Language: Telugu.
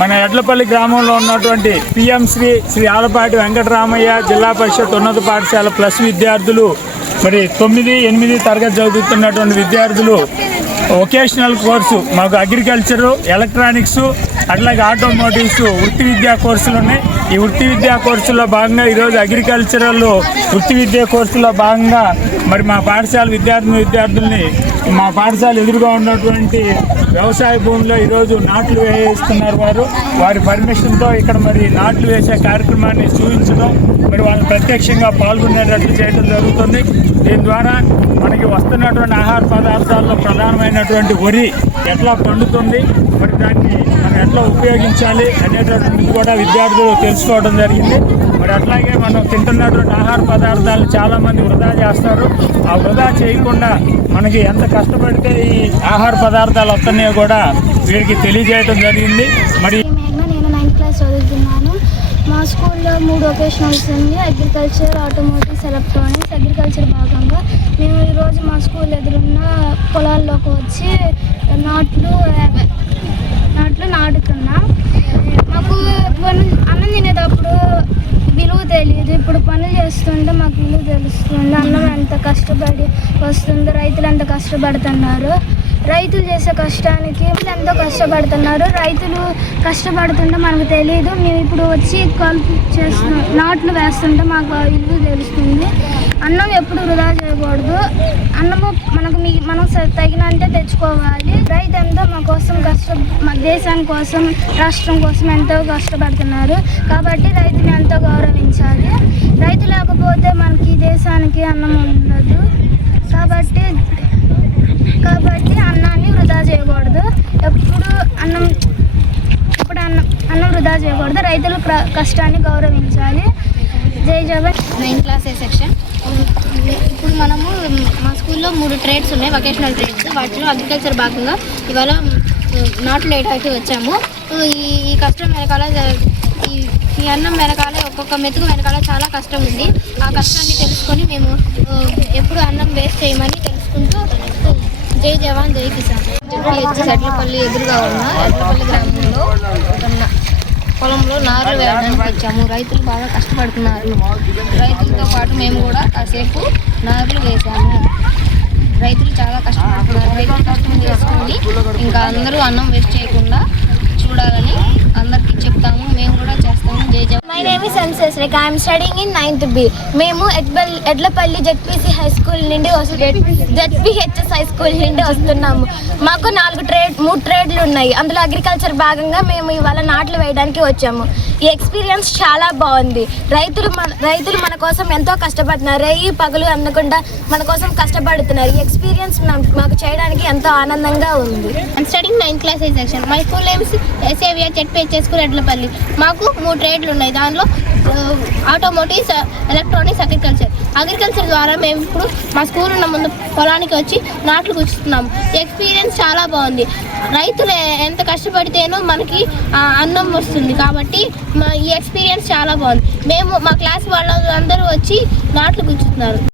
మన ఎడ్లపల్లి గ్రామంలో ఉన్నటువంటి పిఎం శ్రీ ఆలపాటి వెంకటరామయ్య జిల్లా పరిషత్ ఉన్నత పాఠశాల ప్లస్ విద్యార్థులు మరి 9, 8 తరగతి చదువుతున్నటువంటి విద్యార్థులు వొకేషనల్ కోర్సు మాకు అగ్రికల్చరు, ఎలక్ట్రానిక్స్, అట్లాగే ఆటోమోటివ్స్ వృత్తి విద్యా కోర్సులు ఉన్నాయి. ఈ వృత్తి విద్యా కోర్సుల్లో భాగంగా ఈరోజు అగ్రికల్చరల్ వృత్తి విద్యా కోర్సులో భాగంగా మరి మా పాఠశాల విద్యార్థుల్ని మా పాఠశాల ఎదురుగా ఉన్నటువంటి వ్యవసాయ భూమిలో ఈరోజు నాట్లు వేస్తున్నారు. వారి పర్మిషన్తో ఇక్కడ మరి నాట్లు వేసే కార్యక్రమాన్ని చూపించడం, మరి వాళ్ళని ప్రత్యక్షంగా పాల్గొనేటట్లు చేయడం జరుగుతుంది. దీని ద్వారా మనకి వస్తున్నటువంటి ఆహార పదార్థాల్లో ప్రధానమైనటువంటి వరి ఎట్లా పండుతుంది, మరి దాన్ని మనం ఎట్లా ఉపయోగించాలి అనేటటువంటిది కూడా విద్యార్థులు తెలుసుకోవడం జరిగింది. మరి అట్లాగే మనం తింటున్నటువంటి ఆహార పదార్థాలను చాలామంది వృధా చేస్తారు. ఆ వృధా చేయకుండా మనకి ఎంత కష్టపడితే ఈ ఆహార పదార్థాలు వస్తున్నాయో కూడా వీరికి తెలియజేయడం జరిగింది. మరి నేను 9th క్లాస్ చదువుతున్నాను. మా స్కూల్లో 3 వొకేషనల్స్ ఉంది: అగ్రికల్చర్, ఆటోమోటివ్స్, ఎలక్ట్రానిక్స్. అగ్రికల్చర్ భాగంగా మేము ఈరోజు మా స్కూల్ ఎదురున్న పొలాల్లోకి వచ్చి నాట్లు నాటుతున్నాం. మాకు అన్నం తినేటప్పుడు విలువ తెలియదు, ఇప్పుడు పనులు చేస్తుంటే మాకు విలువ తెలుస్తుంది. అన్నం ఎంత కష్టపడి వస్తుంది, రైతులు ఎంత కష్టపడుతున్నారు, రైతులు చేసే కష్టానికి ఎంతో కష్టపడుతున్నారు. రైతులు కష్టపడుతుంటే మనకు తెలియదు. మేము ఇప్పుడు వచ్చి నాట్లు వేస్తుంటే మాకు విలువ తెలుస్తుంది. అన్నం ఎప్పుడు వృధా చేయకూడదు. అన్నము మనం తగినంటే తెచ్చుకోవాలి. రైతు ఎంతో మా కోసం మా దేశాని కోసం, రాష్ట్రం కోసం ఎంతో కష్టపడుతున్నారు. కాబట్టి రైతుని ఎంతో గౌరవించాలి. రైతు లేకపోతే మనకి దేశానికి అన్నం ఉండదు. కాబట్టి అన్నాన్ని వృధా చేయకూడదు. ఎప్పుడు అన్నం వృధా చేయకూడదు. రైతుల కష్టాన్ని గౌరవించాలి. జై జవాన్. 9th క్లాస్ ఏ సెక్షన్. ఇప్పుడు మనము మా స్కూల్లో 3 ట్రేడ్స్ ఉన్నాయి, వొకేషనల్ ట్రేడ్స్. వాటిలో అగ్రికల్చర్ భాగంగా ఇవాళ నాట్లు వేయడానికి వచ్చాము. ఈ కష్టం వెనకాల ఈ అన్నం వెనకాల ఒక్కొక్క మెతుకు వెనకాల చాలా కష్టం ఉంది. ఆ కష్టాన్ని తెలుసుకొని మేము ఎప్పుడు అన్నం వేస్ట్ చేయమని తెలుసుకుంటూ జై జవాన్ జై కిసాన్. ఎడ్లపల్లి ఎదురుగా ఉన్న ఎడ్లపల్లి గ్రామంలో ఉన్న పొలంలో నారు వేయడానికి వచ్చాము. రైతులు బాగా కష్టపడుతున్నారు. రైతులతో పాటు మేము కూడా కాసేపు నారులు వేసాము. రైతులు చాలా కష్టపడుతున్నారు. రైతులు కష్టం చేసుకొని ఇంకా అందరూ అన్నం వేస్ట్ చేయకుండా చూడాలని అందరికీ చెప్తాము. మేము కూడా చేస్తాము. జై జవాన్. My name is Sulekha. I am studying in 9th B. మేము ఎడ్లపల్లి జెడ్పీసీ హై స్కూల్ నుండి జెడ్పీహెచ్ఎస్ హై స్కూల్ నుండి వస్తున్నాము. మాకు 3 ట్రేడ్లు ఉన్నాయి. అందులో అగ్రికల్చర్ భాగంగా మేము ఇవాళ నాట్లు వేయడానికి వచ్చాము. ఈ ఎక్స్పీరియన్స్ చాలా బాగుంది. రైతులు మన కోసం ఎంతో కష్టపడుతున్నారు. రేయి పగలు అందకుండా మన కోసం కష్టపడుతున్నారు. ఈ ఎక్స్పీరియన్స్ మాకు చేయడానికి ఎంతో ఆనందంగా ఉంది. I'm studying 9th class A section. My school name is SAVR ZPHS school Edlapalli. మాకు 3 ట్రేడ్లు ఉన్నాయి. దానిలో ఆటోమోటివ్స్, ఎలక్ట్రానిక్స్, అగ్రికల్చర్ ద్వారా మేము ఇప్పుడు మా స్కూల్ ఉన్న ముందు పొలానికి వచ్చి నాట్లు గుచ్చుతున్నాము. ఎక్స్పీరియన్స్ చాలా బాగుంది. రైతులు ఎంత కష్టపడితేనో మనకి అన్నం వస్తుంది. కాబట్టి ఈ ఎక్స్పీరియన్స్ చాలా బాగుంది. మా క్లాస్ వాళ్ళు అందరూ వచ్చి నాట్లు గుచ్చుతున్నారు.